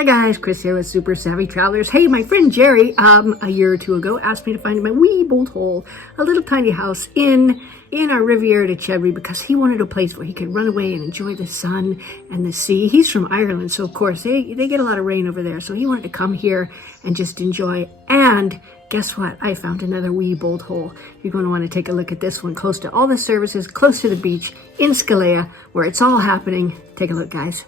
Hi guys, Chris here with Super Savvy Travelers. Hey, my friend Jerry, a year or two ago asked me to find him a wee bolt hole, a little tiny house in our Riviera de Chevry because he wanted a place where he could run away and enjoy the sun and the sea. He's from Ireland, so of course they get a lot of rain over there. So he wanted to come here and just enjoy. And guess what? I found another wee bolt hole. You're going to want to take a look at this one, close to all the services, close to the beach in Scalea, where it's all happening. Take a look, guys.